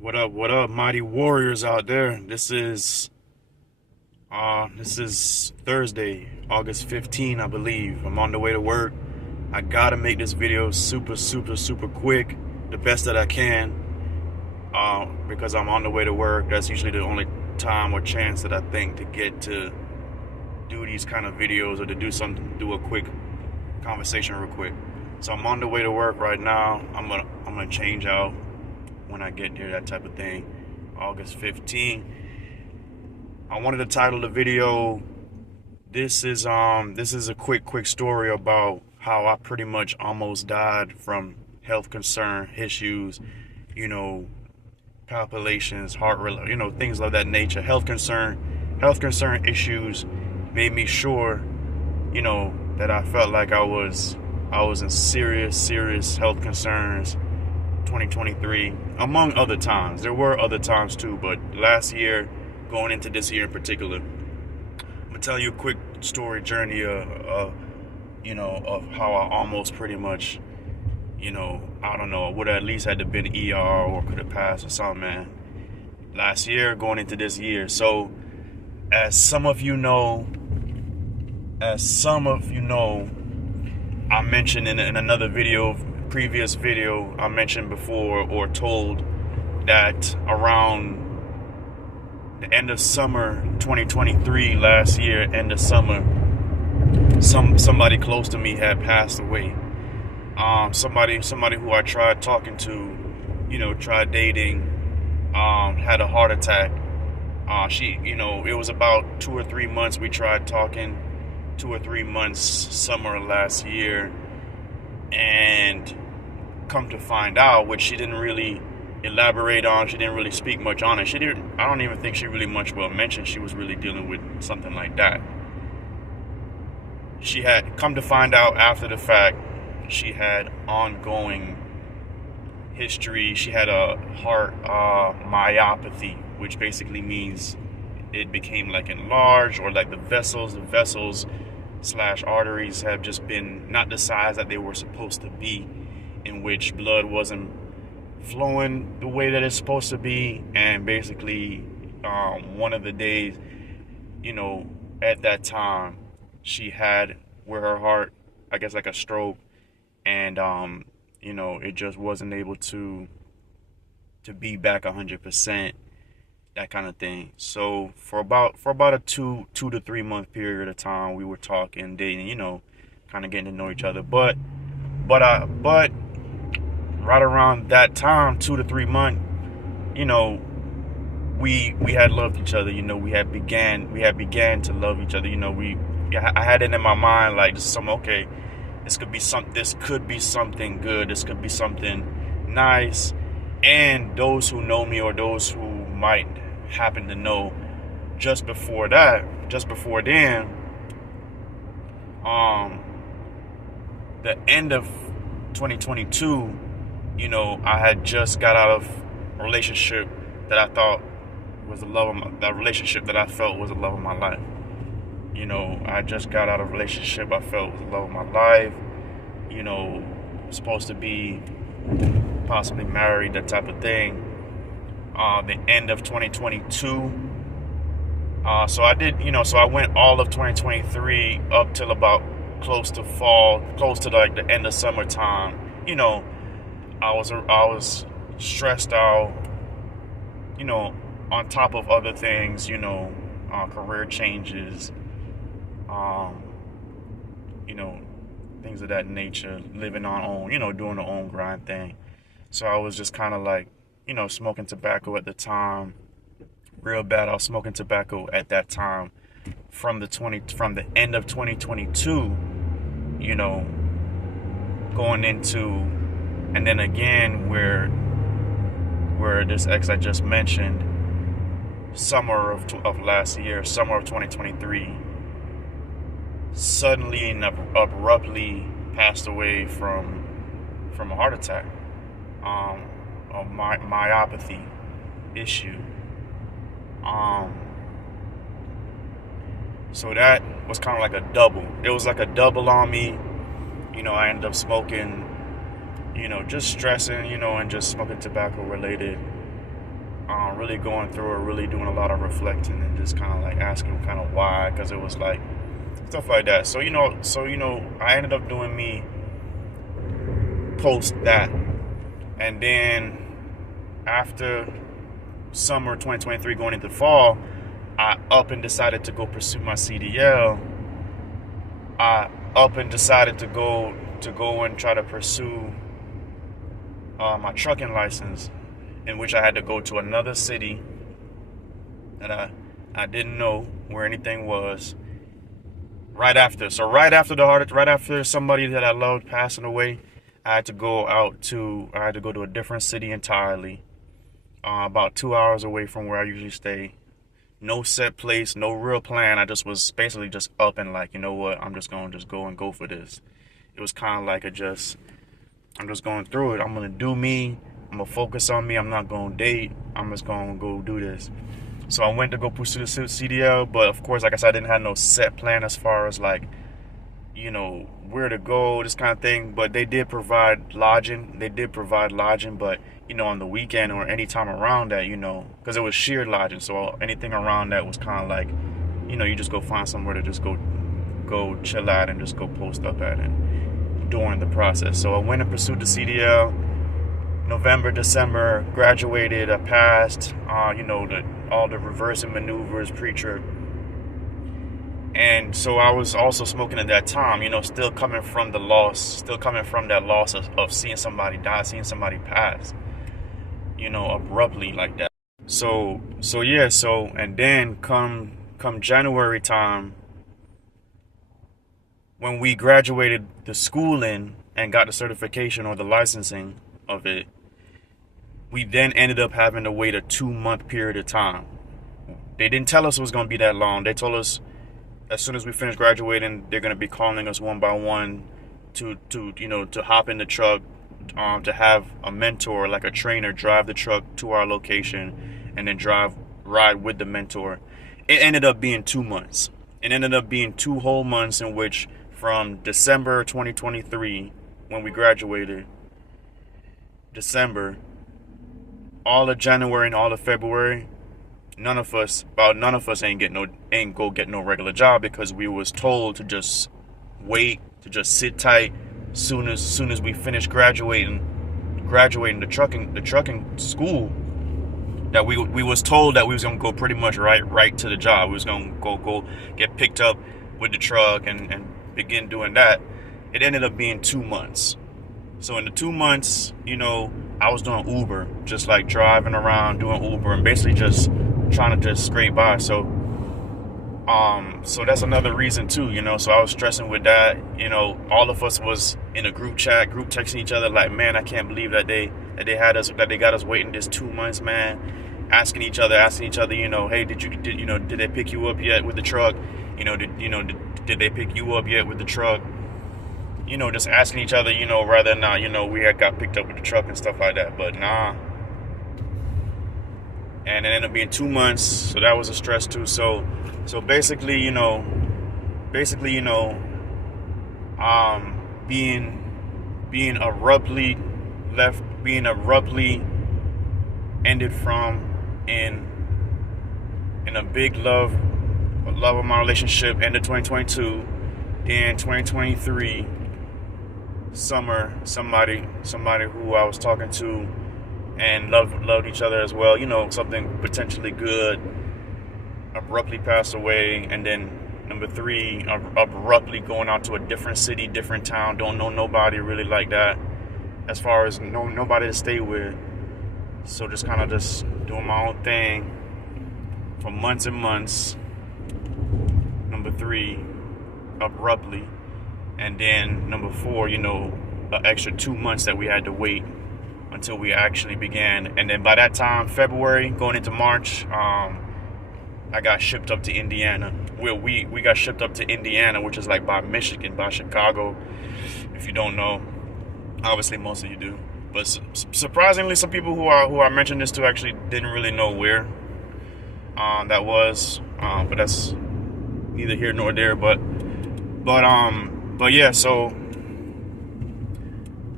What up, mighty warriors out there? This is Thursday, August 15, I believe. I'm on the way to work. I gotta make this video super quick, the best that I can, because I'm on the way to work. That's usually the only time or chance that I think to get to do these kind of videos or to do a quick conversation real quick. So I'm on the way to work right now. I'm gonna change out when I get there, that type of thing. August 15. I wanted to title the video, this is a quick story about how I pretty much almost died from health concern issues, palpitations, things of that nature. Health concern issues made me sure, that I felt like I was in serious health concerns 2023, among other times. There were other times too, but last year, going into this year in particular, I'm gonna tell you a quick story journey of how I almost pretty much, I don't know, would have at least had to been ER or could have passed or something, man. Last year, going into this year. So, as some of you know, I mentioned in another previous video, I mentioned before or told that around the end of summer 2023, last year, end of summer, somebody close to me had passed away. Somebody who I tried talking to, tried dating, had a heart attack. It was about 2 or 3 months we tried talking, 2 or 3 months, summer last year, and come to find out, which she didn't really elaborate on, she didn't really speak much on it. I don't even think she really much well mentioned she was really dealing with something like that. She had come to find out after the fact, she had ongoing history. She had a heart myopathy, which basically means it became like enlarged, or like the vessels / arteries have just been not the size that they were supposed to be, in which blood wasn't flowing the way that it's supposed to be. And basically, one of the days, at that time, she had where her heart, I guess, like a stroke, and it just wasn't able to be back 100%, that kind of thing. So for about a 2 to 3 month period of time, we were talking, dating, kind of getting to know each other. But right around that time, 2 to 3 months, we had loved each other. We had began to love each other. I had it in my mind, like, this could be something good. This could be something nice. And those who know me, or those who might happen to know, just before then, the end of 2022, I had just got out of a relationship that I thought was that relationship that I felt was the love of my life. I just got out of a relationship I felt was the love of my life. Supposed to be possibly married, that type of thing. The end of 2022. So I went all of 2023 up till about close to like the end of summertime. I was stressed out, on top of other things, career changes, things of that nature, living on own, doing the own grind thing. So I was just kind of like, smoking tobacco at the time, real bad. I was smoking tobacco at that time from the end of 2022, going into, and then again where this ex I just mentioned, summer of last year, summer of 2023, suddenly and abruptly passed away from a heart attack, a myopathy issue. So that was kind of like a double. It was like a double on me. I ended up smoking, just stressing, and just smoking tobacco related really going through it, really doing a lot of reflecting and just kind of like asking kind of why, because it was like stuff like that. So I ended up doing me post that, and then after summer 2023 going into fall, I up and decided to go pursue my CDL. I up and decided to go and try to pursue my trucking license, in which I had to go to another city that I didn't know where anything was. Right after somebody that I loved passing away, I had to go to a different city entirely, about 2 hours away from where I usually stay. No set place, no real plan. I just was basically just up and like, you know what, I'm just going to go for this. It was kind of like I'm just going through it. I'm going to do me. I'm going to focus on me. I'm not going to date. I'm just going to go do this. So I went to go pursue the CDL, but of course, like I said, I didn't have no set plan as far as like, where to go, this kind of thing. But they did provide lodging. But, on the weekend or any time around that, because it was shared lodging. So anything around that was kind of like, you just go find somewhere to just go chill out and just go post up at it during the process. So I went and pursued the CDL. November, December, graduated, I passed, all the reversing maneuvers, pre-trip. And so I was also smoking at that time, still coming from that loss of seeing somebody die, seeing somebody pass, abruptly like that. So and then come January time, when we graduated the schooling and got the certification or the licensing of it, we then ended up having to wait a 2-month period of time. They didn't tell us it was going to be that long. They told us as soon as we finished graduating, they're going to be calling us one by one to hop in the truck, to have a mentor, like a trainer, drive the truck to our location and then ride with the mentor. It ended up being 2 months. It ended up being 2 whole months in which, from December 2023, when we graduated, December, all of January and all of February, none of us ain't go get no regular job, because we was told to just wait, to just sit tight. Soon as we finished graduating the trucking school, that we was told that we was gonna go pretty much right to the job. We was gonna go get picked up with the truck and begin doing that. It ended up being 2 months. So in the 2 months, I was doing Uber, just like driving around doing Uber and basically just trying to just scrape by. So that's another reason too, so I was stressing with that. All of us was in a group texting each other like, man, I can't believe that they got us waiting this 2 months, man. Asking each other, hey, did they pick you up yet with the truck? Did they pick you up yet with the truck? Just asking each other, whether or not, we had got picked up with the truck and stuff like that. But nah. And it ended up being 2 months, so that was a stress too. So basically, being abruptly ended from in a big love of my relationship, ended 2022. Then 2023 summer, somebody who I was talking to and loved each other as well, something potentially good, abruptly passed away. And then number 3, abruptly going out to a different city, different town, don't know nobody really like that, as far as nobody to stay with. So just kind of just doing my own thing for months and months. Number 3, abruptly. And then number 4, an extra 2 months that we had to wait until we actually began. And then by that time, February going into March, I got shipped up to Indiana. We got shipped up to Indiana, which is like by Michigan, by Chicago. If you don't know, obviously most of you do. But surprisingly, some people who I mentioned this to actually didn't really know where that was. But that's neither here nor there. But yeah, so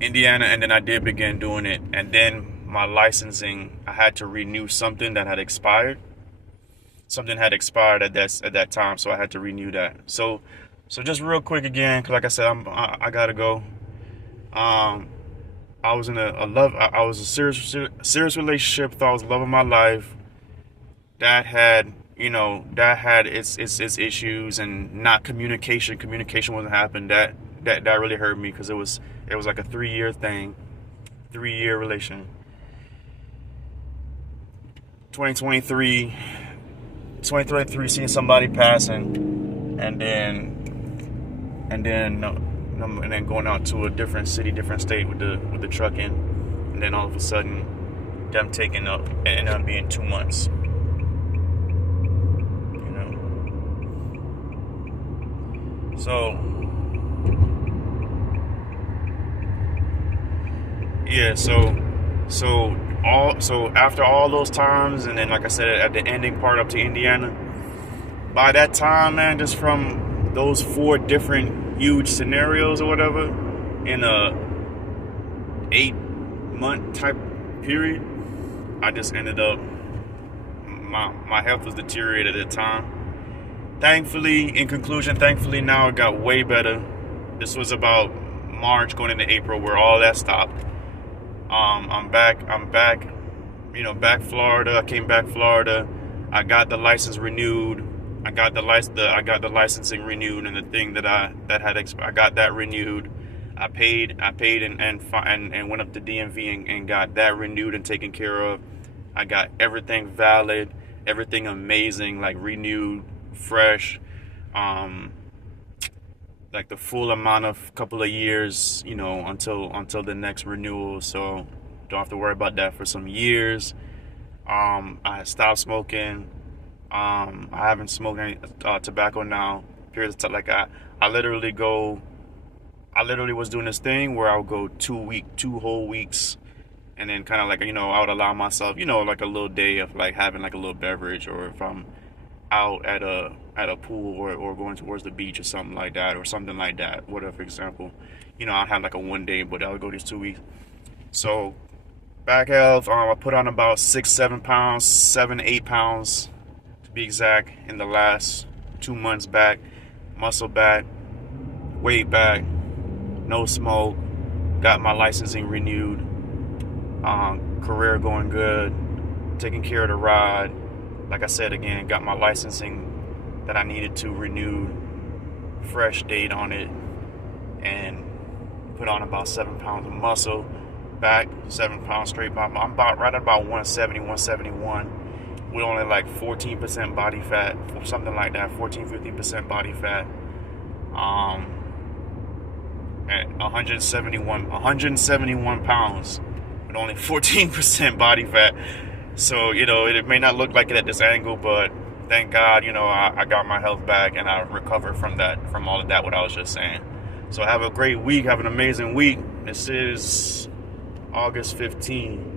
Indiana, and then I did begin doing it. And then my licensing, I had to renew something that had expired. Something had expired at that time, so I had to renew that. So just real quick again, cause like I said, I gotta go. I was in I was a serious relationship. Thought I was the love of my life. That had its issues and not communication. Communication wasn't happening. That really hurt me because it was like a 3-year thing, 3-year relation. 2023, seeing somebody passing, and then going out to a different city, different state with the trucking, and then all of a sudden, them taking up and ended up being 2 months. So yeah, so after all those times, and then like I said, at the ending part up to Indiana, by that time, man, just from those 4 different huge scenarios or whatever in a 8-month type period, I just ended up, my health was deteriorated at the time. Thankfully now it got way better. This was about March going into April where all that stopped. I'm back, back Florida. I came back Florida. I got the license renewed. I got the licensing renewed, and the thing that had expired, I got that renewed. I paid and went up to DMV and got that renewed and taken care of. I got everything valid, everything amazing, like renewed, fresh, like the full amount of couple of years, until the next renewal. So don't have to worry about that for some years. I stopped smoking. I haven't smoked any tobacco now. Period of time. Like I literally was doing this thing where I would go 2 whole weeks, and then kind of like I would allow myself like a little day of like having like a little beverage, or if I'm out at a pool or going towards the beach or something like that, whatever, for example, I'd have like a 1 day, but I would go these 2 weeks. So back health, I put on about 6-7 pounds, 7-8 pounds to be exact, in the last 2 months back. Muscle back, weight back, no smoke, got my licensing renewed, career going good, taking care of the ride. Like I said again, got my licensing that I needed to renew, fresh date on it, and put on about 7 pounds of muscle, back 7 pounds straight. I'm about right at about 170, 171, with only like 14% body fat, something like that, 14-15% body fat. At 171 pounds with only 14% body fat. So, it may not look like it at this angle, but thank God, I got my health back and I recovered from all of that, what I was just saying. So have a great week. Have an amazing week. This is August 15th.